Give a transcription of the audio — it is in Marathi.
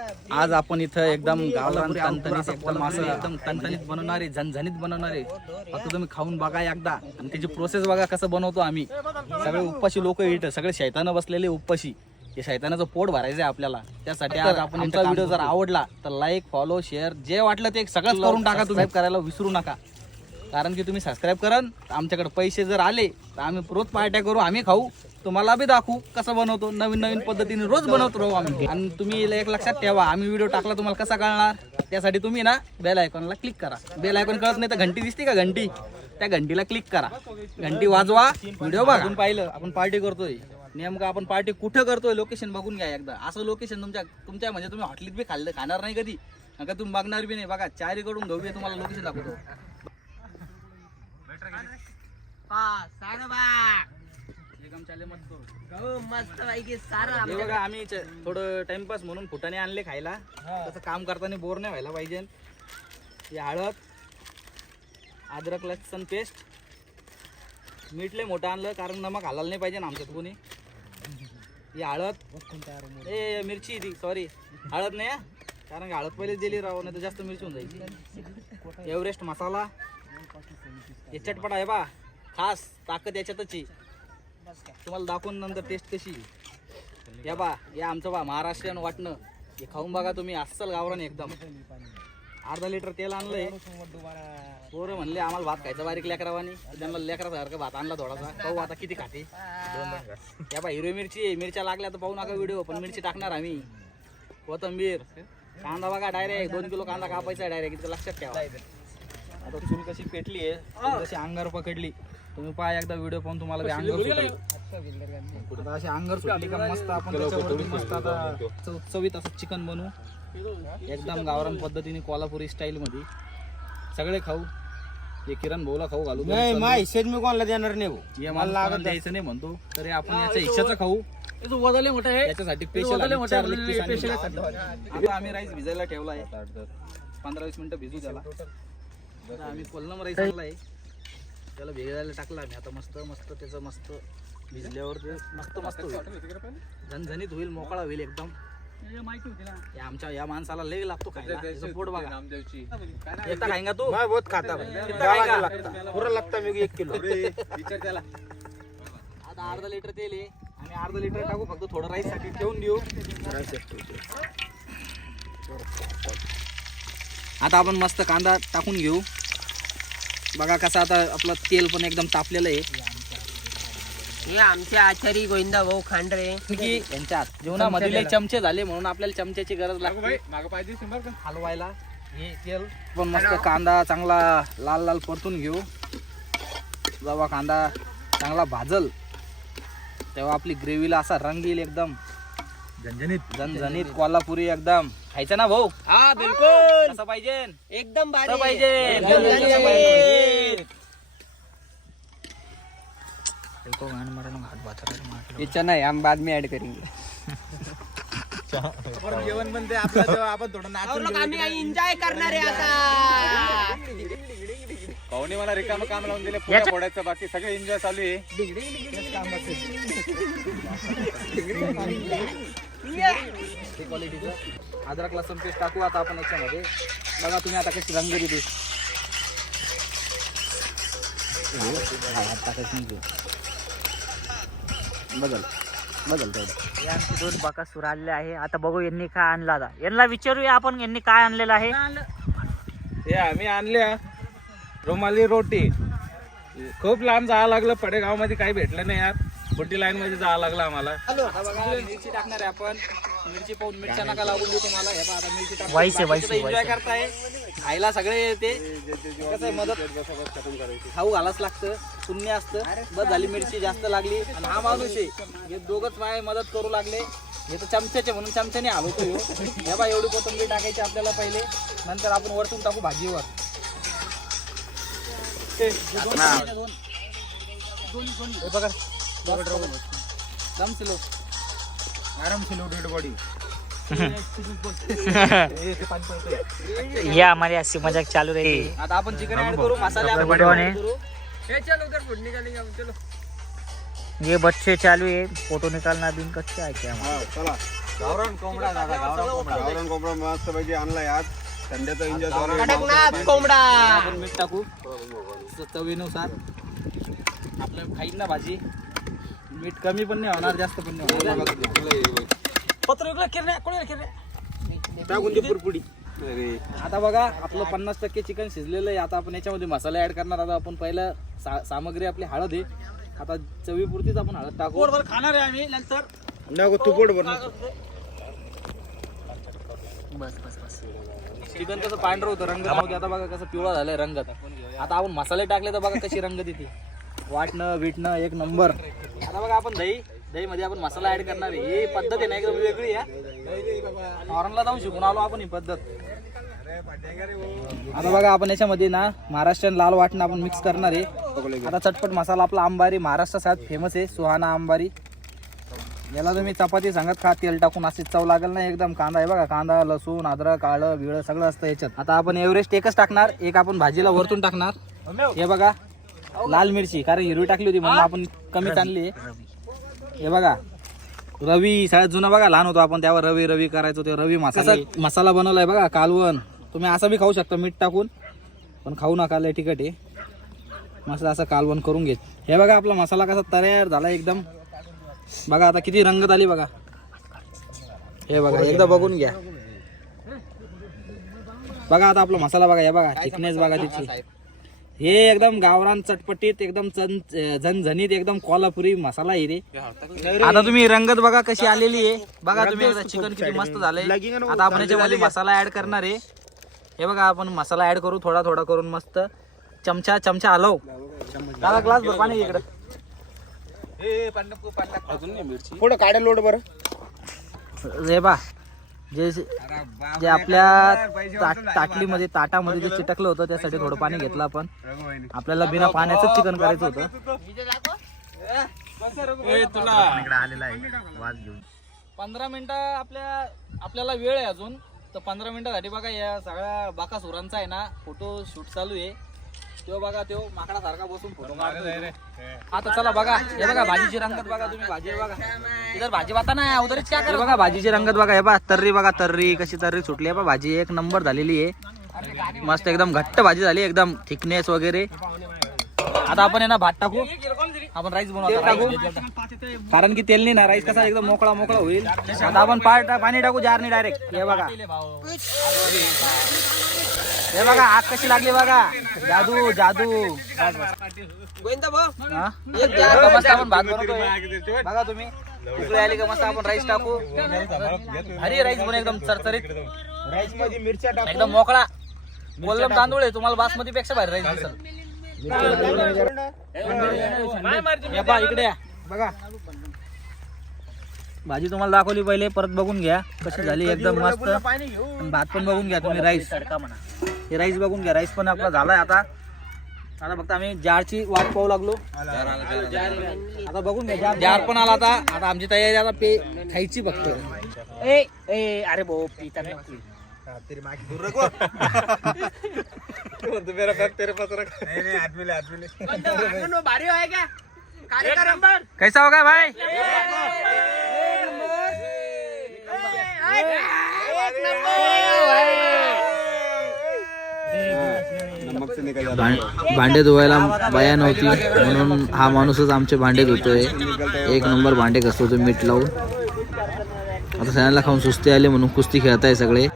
आज आपण इथं एकदम गावरान तणतणीत एकदम असं एकदम तणतणीत बनवणारे झणझणीत बनवणारे. फक्त तुम्ही खाऊन बघा एकदा. आणि त्याची प्रोसेस बघा कसं बनवतो आम्ही. सगळे उपाशी लोक इथं सगळे शैतानं बसलेले उपाशी. हे शैतानाचं पोट भरायचं आहे आपल्याला. त्यासाठी आज आपण आमचा व्हिडिओ जर आवडला तर लाईक फॉलो शेअर जे वाटलं ते सगळंच करून टाका तुम्ही. करायला विसरू नका. कारण की तुम्ही सबस्क्राईब तर आमच्याकडे पैसे जर आले तर आम्ही रोज पार्ट्या करू आम्ही खाऊ. तुम्हाला बी दाखवू कसं बनवतो. नवीन नवीन पद्धतीने रोज बनवतो राहू आम्ही. आणि तुम्ही एक लक्षात ठेवा आम्ही व्हिडिओ टाकला तुम्हाला कसा कळणार? त्यासाठी तुम्ही ना बेल आयकॉनला क्लिक करा. बेल आयकॉन कळत नाही तर घंटी दिसते का? घंटी. त्या घंटीला क्लिक करा. घंटी वाजवा व्हिडिओ बघून पाहिलं आपण पार्टी करतोय. नेमकं आपण पार्टी कुठं करतोय लोकेशन बघून घ्या एकदा. असं लोकेशन तुमच्या तुमच्या म्हणजे तुम्ही हॉटेलीत बी खाल्लं खाणार नाही कधी. का तुम्ही बघणार बी नाही. बघा चारीकडून घेऊ तुम्हाला लोकेशन दाखवतो. मस्त पैकी सारा हे बघा आम्ही च- थोडं टाइमपास म्हणून फुटाने आणले खायला. तसं काम करताना बोर नाही व्हायला पाहिजे. हे हळद अद्रक लसण पेस्ट. मीठ लय मोठं आणलं कारण नमक घालायला नाही पाहिजे ना आमच्यात कोणी. ही हळद. ए मिरची ती सॉरी हळद नाही हं. कारण की हळद पहिलेच दिली राव नाही तर जास्त मिरची होऊन जाईल. एव्हरेस्ट मसाला. हे चटपटा आहे बा. खास ताकद याच्यातच आहे. तुम्हाला दाखवून नंतर टेस्ट कशी. या बा या आमचं बा महाराष्ट्रीयन वाटणं. हे खाऊन बघा तुम्ही अस्सल गावरान एकदम. अर्धा लिटर तेल आणलंय. पोरं म्हणले आम्हाला भात खायचा बारीक लेकरावानी. त्यांना लेकरासारखं भात आणला थोडासा. पाहू आता किती खाते. या बा हिरवी मिरची आहे. मिरच्या लागल्या तर पाहू नका व्हिडिओ पण मिरची टाकणार आम्ही. कोथंबीर. कांदा बघा डायरेक्ट दोन किलो कांदा कापायचा डायरेक्ट इथं लक्षात ठेवा. आता चूल कशी पेटली आहे कशी अंगावर पकडली. तुम्ही पहा एकदा व्हिडिओ पाहून तुम्हाला अंगावर सुटेल. आता अशी अंगावर सुटली का मस्त आपण त्याच्यावरती मस्त आता चव- चवीत असं चिकन बनवू. एकदम गावरान पद्धतीने कोल्हापुरी स्टाईल मध्ये. सगळे खाऊ. हे किरण भाऊला खाऊ घालू नाही मा हिशेज मी कोणाला देणार नाही भाऊ. हे मला लागत द्यायचं नाही म्हणतो. तरी आपण याच्या इच्छाचं खाऊ. वजले मोठा आहे. याच्यासाठी स्पेशल आता आम्ही राईस भिजायला ठेवला आहे. पंधरा वीस मिनिटं भिजू त्याला आता आम्ही कोल्लम राईस आणलाय. त्याला भिजायला टाकला आम्ही. आता मस्त मस्त त्याचं मस्त भिजल्यावर ते मस्त मस्त होईल. झणझणीत होईल मोकळा होईल एकदम. या आमच्या या माणसाला लय लागतो खायला. त्याचं पोट बघा. एकटा खाईंगा तू? मा बहुत खाता भाई. लागता. पुरा लागता मी एक किलो. आता अर्धा लिटर तेल आहे. आणि अर्धा लिटर टाकू फक्त थोडं राईससाठी ठेवून देऊ. आता आपण मस्त कांदा टाकून घेऊ. बघा कसं आता आपलं तेल पण एकदम तापलेलं आहे. हे आमचे आचारी गोविंदा भाऊ खांडरे. की यांच्या जेवणामध्ये चमचे झाले म्हणून आपल्याला चमच्याची गरज लागते. हलवायला हे तेल. पण मस्त कांदा चांगला लाल लाल परतून घेऊ. जेव्हा कांदा चांगला भाजल तेव्हा आपली ग्रेव्हीला असा रंग येईल एकदम. झणझणीत झणझणीत. कोल्हापुरी एकदम. खायचं ना भाऊ? हा बिलकुल. कसं पाहिजे? एकदम कसं भारी पाहिजे? एकदम कसं भारी. पाहिजे? इच्छा नाही हम बाद में ऐड करेंगे जेवण बनते आपलं जेव्हा आपण थोडं और लोग आम्ही एन्जॉय करणार आहे आता. पाहुणे मला रिकामं काम लावून दिले पुऱ्या फोडायचं बाकी सगळे एन्जॉय चालू आहे. हे क्वालिटीचं अद्रक लसूण पेस्ट टाकू आता आपण याच्यामध्ये. बघा तुम्ही आता कशी रंग दिली बदल बदल तेवढं. हे आमचे दोन बकासूर आलेले आहे. आता बघू यांनी काय आणलं आता. यांना विचारूया आपण यांनी काय आणलेलं आहे. हे आम्ही आणल्या. रुमाली रोटी. खूप लांब जावं लागलं. पडेगावमध्ये काही भेटलं नाही यार. बुटी लाईन मध्ये जावं लागलं आम्हाला. आता बघा मिरची टाकणार आहे आपण. मिरची पाहून मिरच्या नका लागून देऊ तुम्हाला. हे बघा आता मिरची टाकून वाईस आहे, वाईस आहे, एन्जॉय करताय. खायला सगळे येते. कसं आहे मदत खाऊ घालाच लागतं. शून्य असतं. बस झाली मिरची जास्त लागली. आणि हा माणूस आहे. हे दोघच माय मदत करू लागले. हे तर चमच्याचे म्हणून चमच्याने हलवतो ह्यो. हे बा एवढी कोथिंबीर टाकायची आपल्याला पहिले. नंतर आपण वरतून टाकू भाजीवर. हे दोन- दोन- हे बघा. दम सिलो आराम से लोडेड बॉडी ये हमारी हंसी मजाक चालू रही आता आपण चिकन ऍड करू मसाले आहे. ये बच्चे चालू है फोटो निकालना भी इनका क्या है क्या चला. गावरान कोंबडा मस्त पैकी आणलाय आज. संध्याचा एन्जॉय आहे. कोंबडा आपण मीठ टाकू. चवीनुसार आपल्या खाईन ना भाजी. मीठ कमी पण नाही होणार जास्त पण नाही होणार. टाकून दे पुरपुडी. अरे. आता बघा आपलं पन्नास टक्के चिकन शिजलेलं आहे. आता आपण याच्यामध्ये मसाले ऍड करणार आता आपण पहिलं सा सामग्री आपली हळद आहे. आता चवीपुरतीच आपण हळद टाकू. खाणार आहे आम्ही नंतर. नको तू पोट भर चिकन कसं पांढरं होतं रंग. नव्हते आता बघा कसं पिवळा झालाय रंगात आता आपण मसाले टाकले तर बघा कशी रंग देते. वाटणं विटणं एक नंबर. आता बघा आपण दही दही मध्ये आपण मसाला ऍड करणार आहे. ही पद्धत आहे ना एकदम वेगळी आहे. फॉरनला जाऊन शिकून आलो आपण ही पद्धत. आता बघा आपण याच्यामध्ये ना महाराष्ट्रीयन लाल वाटणं आपण मिक्स करणार आहे. आता चटपट मसाला आपला आंबारी महाराष्ट्रात फेमस आहे सुहाना आंबारी. याला तुम्ही चपाती सांगत खा तेल टाकून अशी चव लागेल ना एकदम कांदा आहे बघा कांदा लसूण अद्रक काळं बिळं सगळं असतं याच्यात. आता आपण एव्हरेस्ट एकच टाकणार एक आपण भाजीला वरतून टाकणार. हे बघा लाल मिरची कारण हिरवी टाकली होती म्हणून आपण कमी आणली. हे बघा रवी सगळ्यात जुना बघा लहान होतो आपण त्यावर रवी रवी करायचो ते रवी मसाला. मसाला बनवलाय बघा कालवण. तुम्ही असं बी खाऊ शकता मीठ टाकून. पण खाऊ नका लय तिखट आहे. मस्त असं कालवण करून घेत. हे बघा आपला मसाला कसा तयार झाला एकदम. बघा आता किती रंगत आली बघा. हे बघा एकदा बघून घ्या. बघा आता आपला मसाला बघा हे बघा थिकनेस बघा तिची. हे एकदम गावरान चटपटीत एकदम चन झणझणीत एकदम कोल्हापुरी मसाला आहे रे. आता तुम्ही रंगत बघा कशी आलेली आहे. बघा तुम्ही एकदा चिकन किती मस्त झालंय. आता आपण याच्यामध्ये मसाला ऍड करणार आहे. हे बघा आपण मसाला ऍड करू थोडा थोडा करून मस्त. चमचा चमचा हलव दादा ग्लास भर पाणी इकडे. पुढं काढे लोड बरं. हे बा जे जे आपल्या ताट ताटलीमध्ये ताटामध्ये जे चिटकलं होतं त्यासाठी थोडं पाणी घेतलं आपण. आपल्याला बिना पाण्याचं चिकन करायचं होतं. पंधरा मिनिटं. आपल्या आपल्याला वेळ आहे अजून. तर पंधरा मिनिटासाठी बघा या सगळ्या बाकासुरांचा आहे ना फोटो शूट चालू आहे. तो बघा तो माकडा सारखा बसून फोटो मारतोय तो. आता चला बघा. हे बघा भाजीची रंगत बघा तुम्ही भाजी बघा. इधर भाजी पाता ना उधरच काय बघा भाजीची रंगत बघा. हे बा तर्री बघा तर्री. कशी तर्री सुटली. आहे बा भाजी एक नंबर झालेली आहे. मस्त एकदम घट्ट भाजी झाली एकदम थिकनेस वगैरे. आता आपण आहे ना भात टाकू. आपण राईस बनवू टाकू. कारण की तेल नाही ना राईस कसा एकदम मोकळा मोकळा होईल. आता आपण पाट पाणी टाकू जारने डायरेक्ट हे बघा. हे बघा आग कशी लागली बघा. जादू जादू. आपण भात बनवतोय. बघा तुम्ही. उकळी आली का मस्त आपण राईस टाकू. अरे राईस पण एकदम चरचरीत. राईसमध्ये मिरच्या टाक. एकदम मोकळा. कोल्लम तांदूळ आहे तुम्हाला बासमती पेक्षा भारी राईस दिसल. पहा, इकडे. बघा भाजी तुम्हाला दाखवली पहिले परत बघून घ्या कशी झाली एकदम मस्त. भात पण बघून घ्या तुम्ही राईस हे राईस बघून घ्या राईस पण आपला झालाय आता. आता फक्त आम्ही जारची वाट पाहू लागलो. आता बघून घ्या जार- जार पण आला आता. आता आमची तयारी आता पे खायची फक्त. ए ए अरे भाऊ पिता नाही. भारी आहे का? कार्यक्रम. कैसा होगा भाई? भांडे धुवायला बाया नव्हती म्हणून हा माणूसच आमचे भांडे धुतोय. एक नंबर भांडे घसवतो मीठ लावून. आता सगळ्यांना खाऊन सुस्ती आली म्हणून कुस्ती खेळताय सगळे.